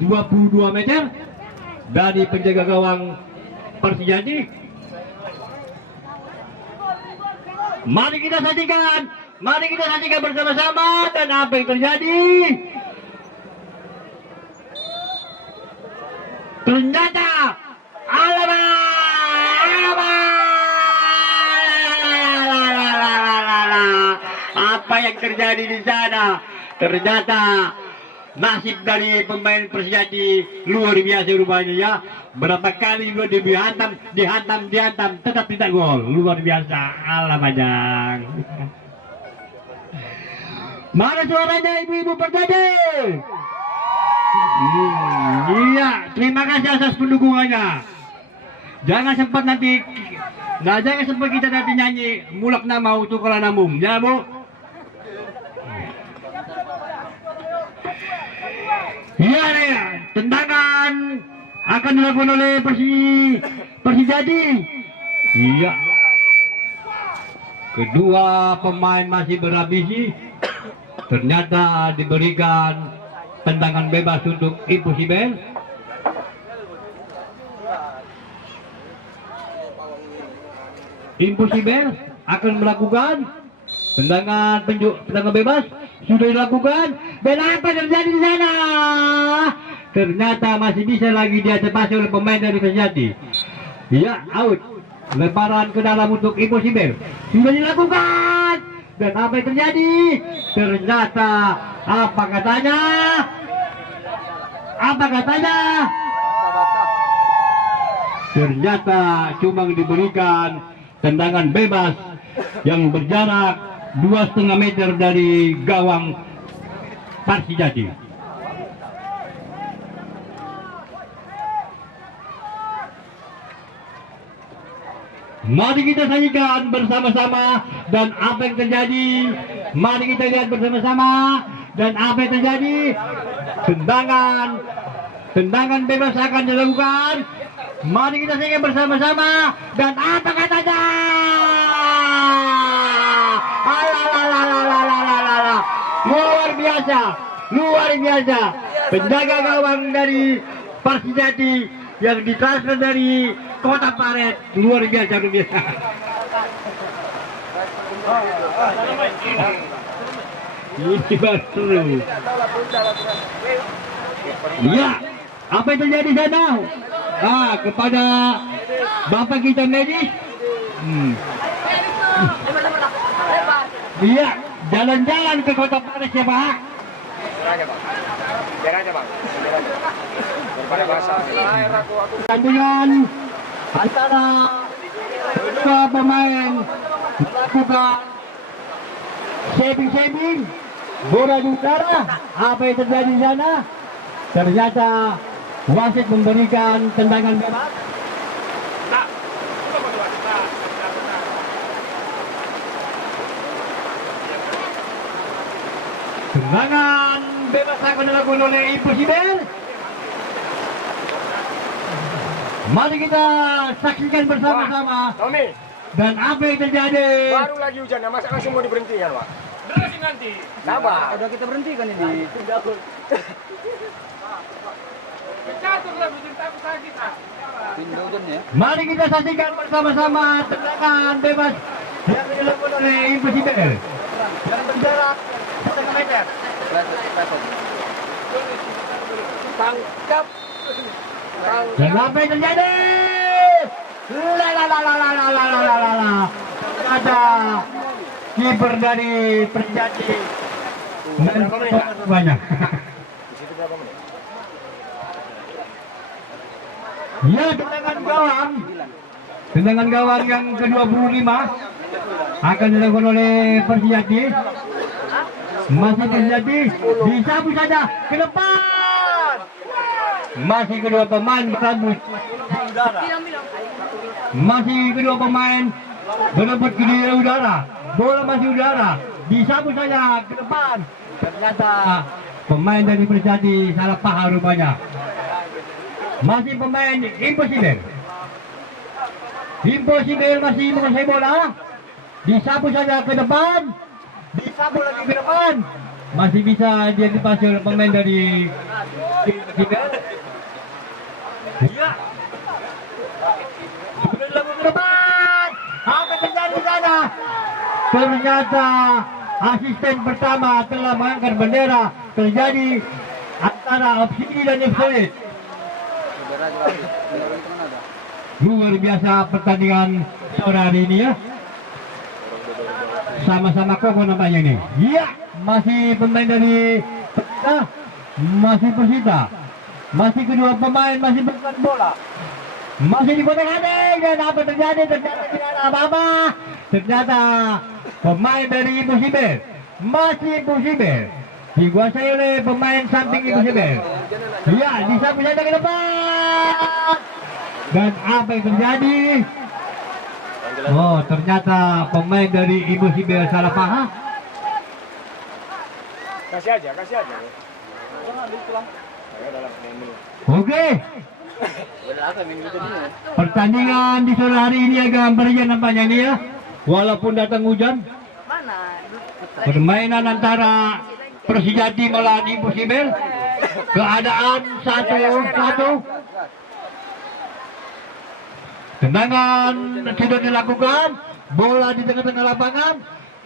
meter dari penjaga gawang Persijati. Mari kita saksikan bersama-sama dan apa yang terjadi. Ternyata apa yang terjadi di sana? Ternyata nasib dari pemain Persijati luar biasa rupanya ya. Berapa kali juga dihantam, tetap tidak gol. Luar biasa. Alah Bajang. Mana suaranya ibu-ibu Persijati? Iya, terima kasih atas pendukungannya. Jangan sempat kita nanti nyanyi mulak nama untuk kalau namung, ya Bu. Iya nih, tendangan akan dilakukan oleh Persijati. Iya. Kedua pemain masih berambisi. Ternyata diberikan tendangan bebas untuk Impossible. Impossible akan melakukan tendangan bebas, sudah dilakukan. Dan apa terjadi di sana? Ternyata masih bisa lagi diantisipasi oleh pemain dari Persijati. Ya, out. Lemparan ke dalam untuk Impossible sudah dilakukan. Dan apa yang terjadi? Ternyata apa katanya? Ternyata cuma diberikan tendangan bebas yang berjarak 2,5 meter dari gawang Persijati. Mari kita saksikan bersama-sama dan apa yang terjadi. Mari kita lihat bersama-sama dan apa yang terjadi. Tendangan bebas akan dilakukan. Mari kita saksikan bersama-sama dan apa katanya. Luar biasa. Penjaga gawang dari Persijati yang ditransfer dari Kota Paret, luar biasa. Ini baru. Ya, apa yang terjadi sana? Kepada Bapak kita medis. Iya, jalan-jalan ke Kota Paret ya Pak. Biar aja Bang. Daripada basah. Tandingan antara Kedua pemain melakukan saving. Bola di udara. Apa yang terjadi di sana? Ternyata wasit memberikan tendangan bebas. Tendangan bebas akan dilakukan oleh Impossible. Mari kita saksikan bersama-sama. Tommy, Dan apa yang terjadi? baru lagi hujan, masa langsung mau diberhentikan, Pak? Berarti nanti. Sabar. Udah kita berhentikan ini. Mari kita saksikan bersama-sama tendangan bebas yang dilakukan oleh Impossible. Yang berjarak 1 meter. Tangkap. Dan apa yang terjadi? Ternyata kiper dari Perjati dan banyak. Di situ berapa menit? Ya, tendangan gawang yang ke-25 akan dilakukan oleh Persijati. Masih Persijati, disapu saja ke depan. Masih kedua pemain berebut. Masih kedua pemain berebut ke udara. Bola masih udara, disapu saja ke depan. Ternyata pemain dari Persijati salah paham rupanya. Masih pemain Impossible. Impossible masih menguasai bola. Disapu saja ke depan. Disapu lagi ke depan. Masih bisa diantisipasi oleh pemain dari Impossible. Ya. Sudah dilakukan ke depan. Apa yang terjadi di sana? Ternyata asisten pertama telah mengangkat bendera. Terjadi antara Opsini dan Efsolit. Luar biasa pertandingan sore hari ini ya. Sama-sama kokoh nampaknya ini. Iya, masih pemain dari Persita, masih Persita. Masih kedua pemain masih bermain bola. Masih dikotak-katik dan apa terjadi? Ternyata tidak ada apa-apa. Ternyata pemain dari Impossible, masih Impossible, dikuasai oleh pemain samping Impossible. Iya, disapu saja ke depan. Dan apa yang terjadi? Oh, ternyata pemain dari Impossible salah paham. Kasih aja. Oke. Pertandingan di sore hari ini agak meriah nampaknya ini ya. Walaupun datang hujan. Permainan antara Persijati melawan Impossible. Keadaan 1-1. Tendangan sudah dilakukan. Bola di tengah-tengah lapangan.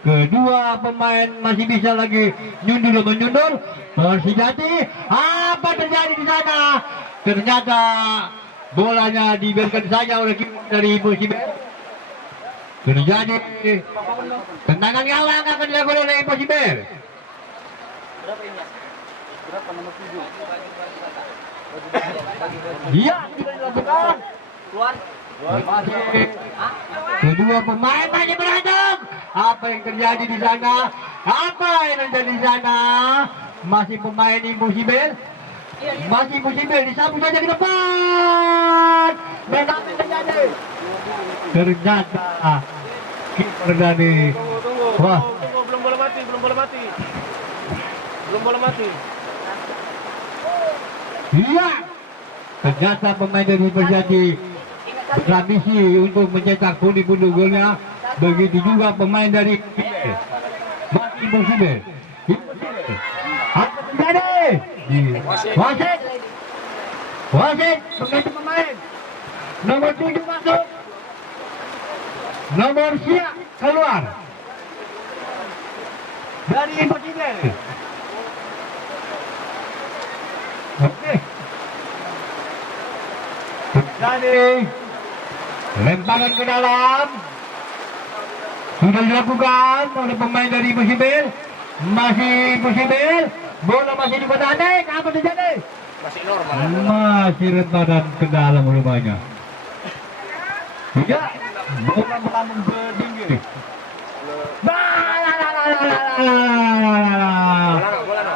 Kedua pemain masih bisa lagi menyundul. Persijati, apa terjadi di sana? Ternyata bolanya dibiarkan saja oleh kiper dari Impossible. Terjadi tendangan gawang akan dilakukan oleh Impossible. Berapa nomor 7? Iya, sudah dilakukan. Keluar. Masih kedua pemain masih berantem. Apa yang terjadi di sana? Apa yang terjadi di sana? Masih pemain Impossible. Masih Impossible, disapu saja ke depan. Dan apa yang terjadi? Ternyata kiper dari wah, Belum bola mati. iya. Ternyata pemain dari Persijati tradisi untuk mencetak pundi-pundi golnya. Begitu juga pemain dari Impossible. Apa terjadi? Wasit mengganti pemain. Nomor 7 masuk. Nomor siap keluar. Dari Impossible. Oke. Jadi lemparan ke dalam sudah dilakukan oleh pemain dari Impossible. Masih Impossible, bola masih di kotak adik. Apa terjadi? Masih normal. Masih lemparan ke dalam rupanya. Ya, Bola melambung ke tinggi.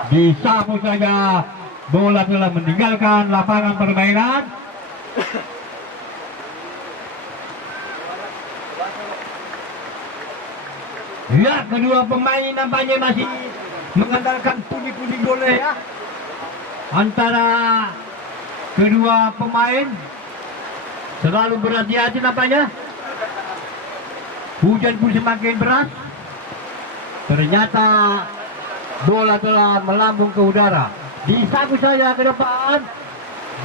Disapu saja. Bola telah meninggalkan lapangan permainan. Ya, kedua pemain nampaknya masih mengandalkan pundi-pundi golnya ya. Antara kedua pemain selalu berhati-hati nampaknya. Hujan pun semakin deras. Ternyata bola telah melambung ke udara. Disapu saja ke depan.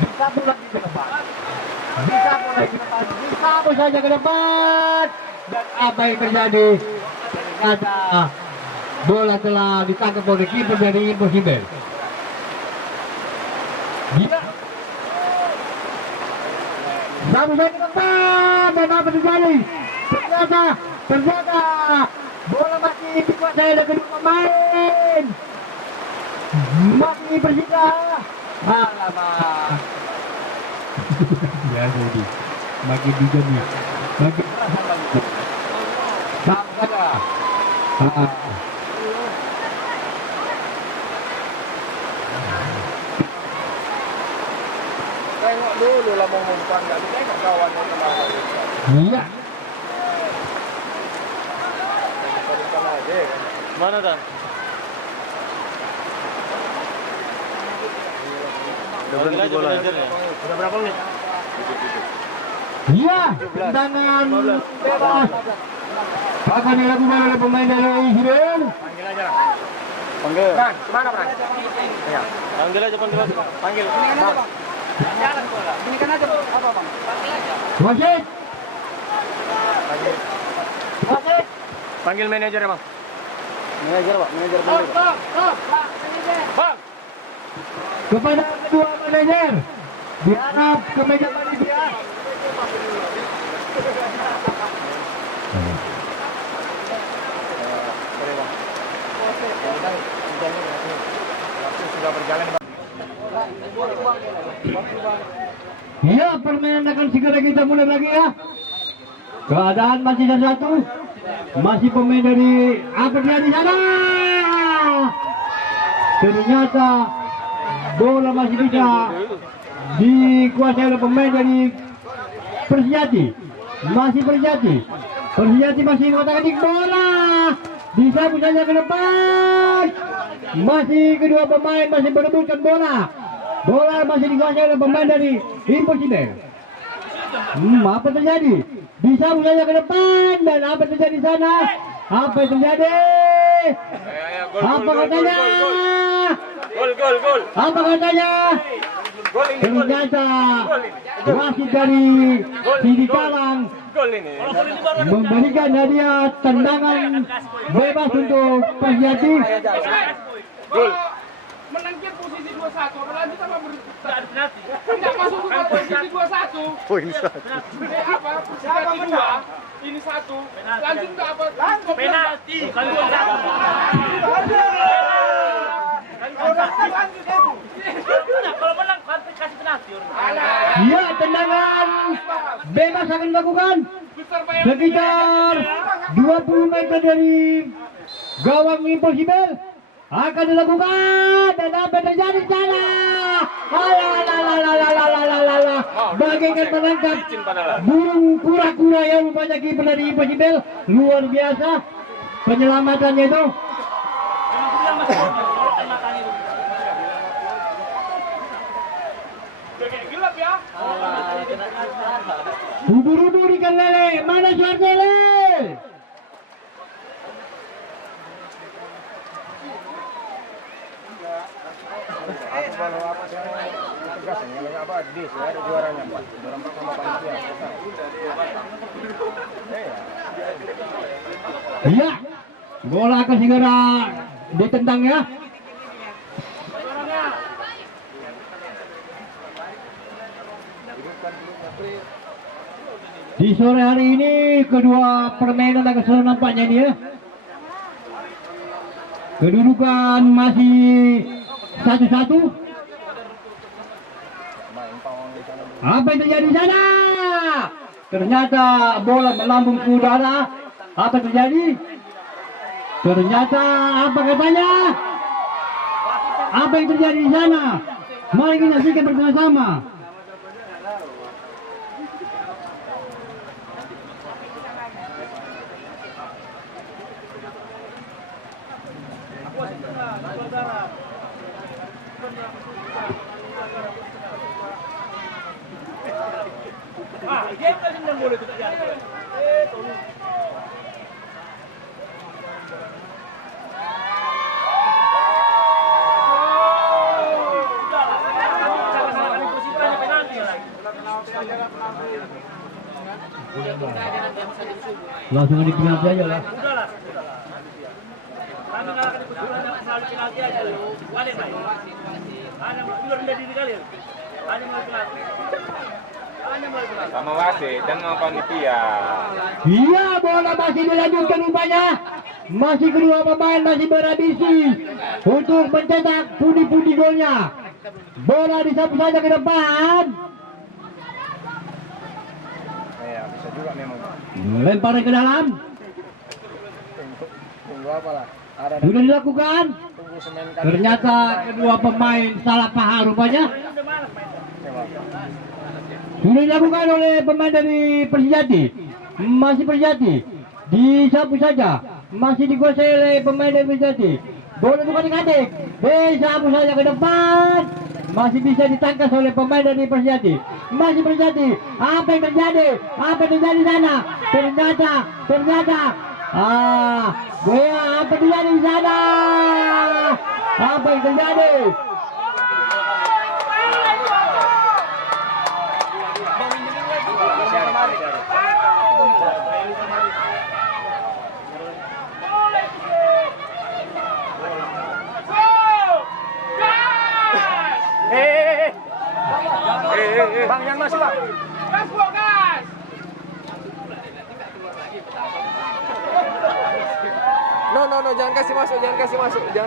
Disapu lagi ke depan. Disapu lagi ke depan. Disapu saja ke depan. Dan apa yang terjadi? Ternyata bola telah ditangkap oleh kiper dari Impossible. Dia sapu saja ke depan. Dan apa terjadi? Ternyata bola masih dikuasai oleh kedua pemain. Masih bersisa. Alamak. Ya jadi makin hujan nih. Makin sama saja. Tengok dulu lah mau umpan nggak ditengok kawan yang kemarin. Iya. Mana Dan? Udah berhenti bola ya? Udah berapa menit? Iya, tendangan bebas akan dilakukan oleh pemain dari Israel. Panggil aja. Panggil. Bang, kemana Bang? Ya. Panggil aja. Panggil. Jalan bola. Ini kan aja apa Bang? Panggil aja. Wasit. Wasit. Panggil manajer ya Bang. Manajer Pak, manajer panggil. Bang. Kepada kedua manajer diharap ke meja panitia. Sudah berjalan Bang. Ya, permainan akan segera kita mulai lagi ya. Keadaan masih 1-1. Masih pemain dari apa dia di sana. Ternyata bola masih bisa dikuasai oleh pemain dari Persijati. Masih Persijati. Persijati masih mengotak-atik bola. Disapu saja ke depan. Masih kedua pemain masih berebutkan bola. Bola masih dikuasai oleh pemain dari Impossible. Apa terjadi? Disapu saja ke depan. Dan apa terjadi di sana? Apa yang terjadi? Apa katanya? Gol. Apa katanya? Ternyata wasit dari Sidi Kalang Gol ini. memberikan hadiah tendangan bebas untuk Persijati. Gol. Menangnya posisi 21, berlanjut sama berarti. Tidak masuk ke posisi 21. Poin satu. Apa? Persijati 2, ini 1. Lanjut ke apa? Penalti. Bukan gol. Kalau menang kasih penalti. Ya, tendangan bebas akan dilakukan sekitar 20 meter dari gawang Impossible akan dilakukan. Dan apa yang terjadi di sana? Bagaikan menangkap burung kura-kura yang rupanya kiper dari Impossible. Luar biasa penyelamatannya itu. Gelap ya. Ubur-ubur ikan lele, mana suara lele? Aku kalau apa sih tegas nih, kalau apa dis ya ada juaranya Pak. Juara 4 sama panitia. Iya, bola akan segera ditendang ya. Di sore hari ini kedua permainan agak seru nampaknya ini ya. Kedudukan masih 1-1. Apa yang terjadi di sana? Ternyata bola melambung ke udara. Apa terjadi? Ternyata apa katanya? Apa yang terjadi di sana? Mari kita saksikan bersama-sama. Dia kan yang boleh tidak jadi. Langsung di penalti aja lah. Udahlah. Kami ngalahkan di kesulitan selalu penalti aja. Wadah baik. Hanya udah rendah diri kali. Hanya mulai penalti. Hanya mulai penalti. Sama wasit dan sama panitia. Iya, bola masih dilanjutkan rupanya. Masih kedua pemain masih berambisi untuk mencetak pundi-pundi golnya. Bola disapu saja ke depan. Ya, bisa juga memang. Lempar ke dalam. Tunggu apa lah? Ada Sudah dilakukan. tunggu semen kali. Ternyata kedua pemain salah paham rupanya. Sudah dilakukan oleh pemain dari Persijati. Masih Persijati. Disapu saja. Masih dikuasai oleh pemain dari Persijati. Bola bukan dikatik. Disapu saja ke depan. Masih bisa ditangkas oleh pemain dari Persijati. Masih Persijati. Apa yang terjadi? Apa yang terjadi di sana? Ternyata. Apa terjadi di sana? Apa yang terjadi? Bang, yang masuk bang. Gas, bro, gas. No, jangan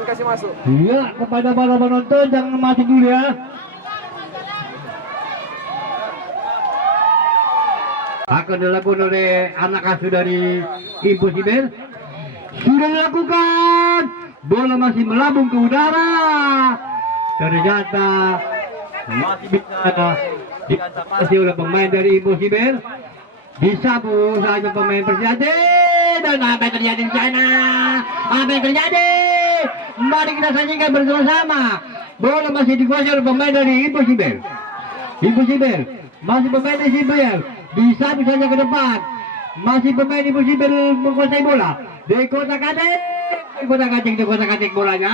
kasih masuk. Iya, kepada para penonton jangan masuk dulu ya. Akan dilakukan oleh anak asuh dari Impossible. Sudah dilakukan. Bola masih melambung ke udara. Ternyata masih bisa diantisipasi oleh pemain dari Impossible. Disapu saja pemain Persijati. Dan apa yang terjadi di sana? Apa yang terjadi? Mari kita saksikan bersama-sama. Bola masih dikuasai oleh pemain dari Impossible. Masih pemain dari Impossible. Disapu saja ke depan. Masih pemain Impossible menguasai bola. Di kotak katik bolanya.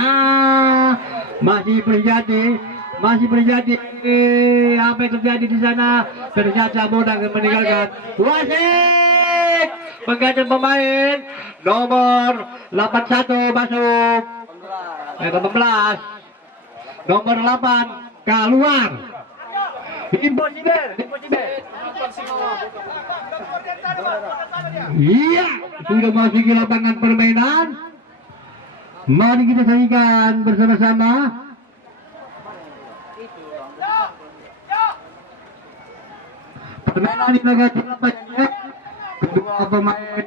Masih Persijati. Apa yang terjadi di sana? Ternyata bola meninggalkan wasit. Pengganti pemain nomor 81 masuk. 18. Nomor 8 keluar. Impossible. Iya, sudah masuk ke lapangan permainan. Mari kita saksikan bersama-sama. Permainan di bagian lapangannya. Kedua pemain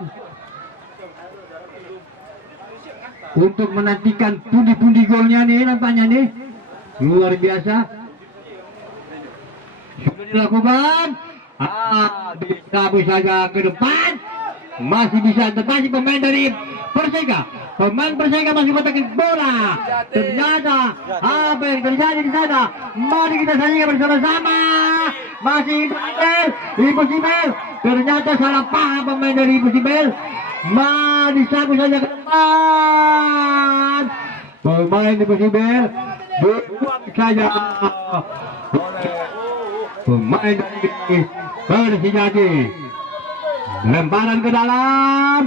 untuk menantikan pundi-pundi golnya nih, nampaknya nih luar biasa. Sudah dilakukan. Disapu saja ke depan. Masih bisa tetapi pemain dari Perseka. Pemain Perseka masih kotak bola. Ternyata apa yang terjadi di sana? Mari kita saksikan bersama-sama. Masih Impossible. Ternyata salah paham pemain dari Impossible. Disapu saja ke depan. Pemain Impossible buang saja pemain dari Persijati. Lemparan ke dalam.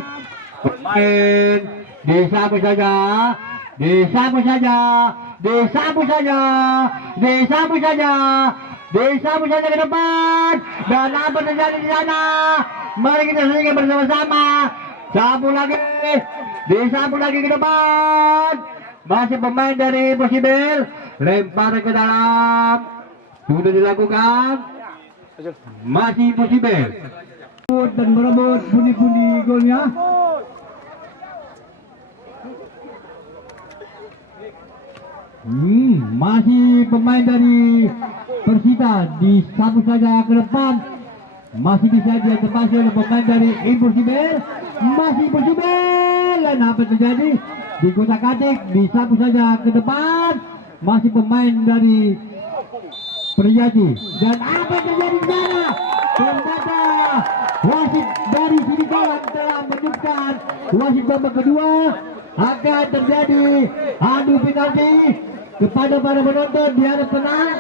Pemain disapu saja ke depan. Dan apa terjadi di sana? Mari kita saksikan bersama-sama. Disapu lagi ke depan. Masih pemain dari Impossible. Lempar ke dalam. Sudah dilakukan. Masih Impossible. merebut dan merebut pundi-pundi golnya. Masih pemain dari Persita disapu saja ke depan. Masih bisa diantisipasi oleh pemain dari Impossible. Masih Impossible. Dan apa yang terjadi? Di kotak atik disapu saja ke depan. Masih pemain dari Priyadi. Dan apa yang terjadi di sana? Ternyata wasit dari Sidikawan telah menunjukkan wasit babak kedua akan terjadi adu penalti kepada para penonton di harap tenang.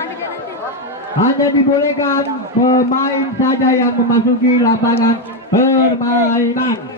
Hanya dibolehkan pemain saja yang memasuki lapangan permainan.